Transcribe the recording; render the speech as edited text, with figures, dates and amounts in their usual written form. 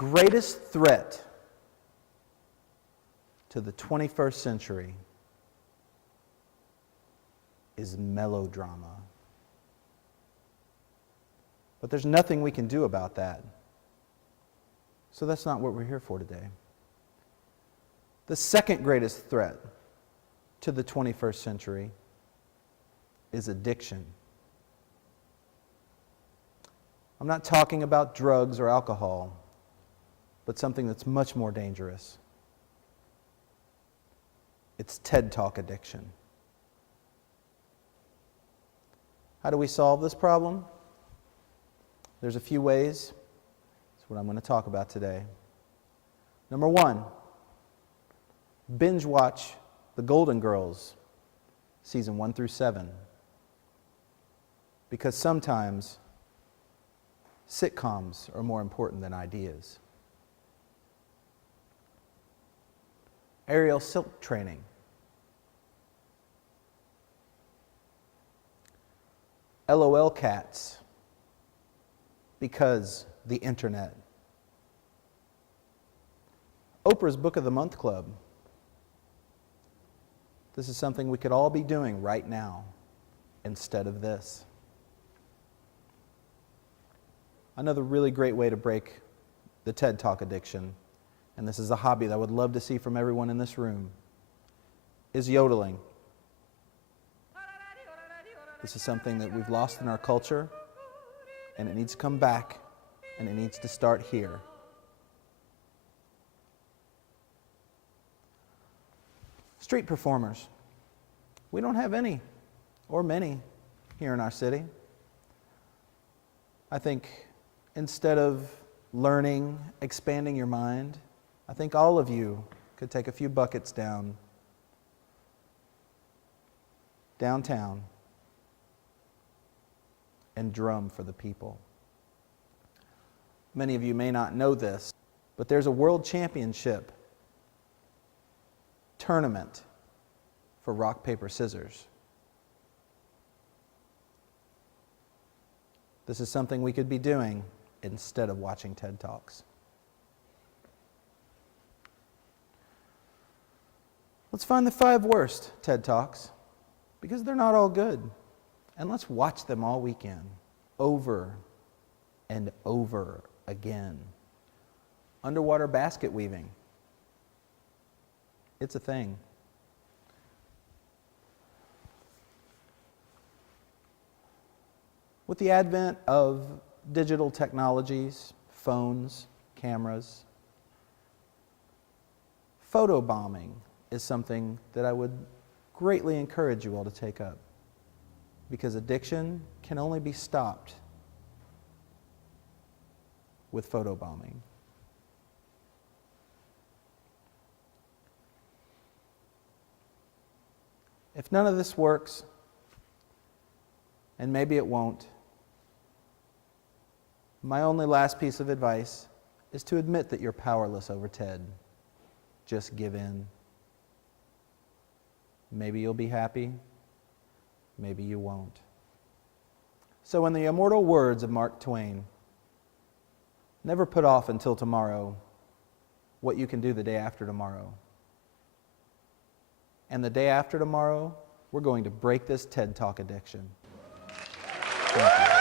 greatest threat to the 21st century is melodrama. But there's nothing we can do about that. So that's not what we're here for today. The second greatest threat to the 21st century is addiction. I'm not talking about drugs or alcohol, but something that's much more dangerous. It's TED Talk addiction. How do we solve this problem? There's a few ways. That's what I'm going to talk about today. Number one, binge watch The Golden Girls, season 1 through 7. Because sometimes sitcoms are more important than ideas. Aerial silk training. LOL cats, because the internet. Oprah's Book of the Month Club. This is something we could all be doing right now instead of this. Another really great way to break the TED Talk addiction, and this is a hobby that I would love to see from everyone in this room, is yodeling. This is something that we've lost in our culture, and it needs to come back, and it needs to start here. Street performers. We don't have any, or many, here in our city. I think instead of learning, expanding your mind, I think all of you could take a few buckets downtown and drum for the people. Many of you may not know this, but there's a world championship tournament for rock, paper, scissors. This is something we could be doing instead of watching TED Talks. Let's find the 5 worst TED Talks, because they're not all good. And let's watch them all weekend, over and over again. Underwater basket weaving. It's a thing. With the advent of digital technologies, phones, cameras, photobombing is something that I would greatly encourage you all to take up, because addiction can only be stopped with photobombing. If none of this works, and maybe it won't, my only last piece of advice is to admit that you're powerless over TED. Just give in. Maybe you'll be happy, maybe you won't. So in the immortal words of Mark Twain, never put off until tomorrow what you can do the day after tomorrow. And the day after tomorrow, we're going to break this TED Talk addiction. Thank you.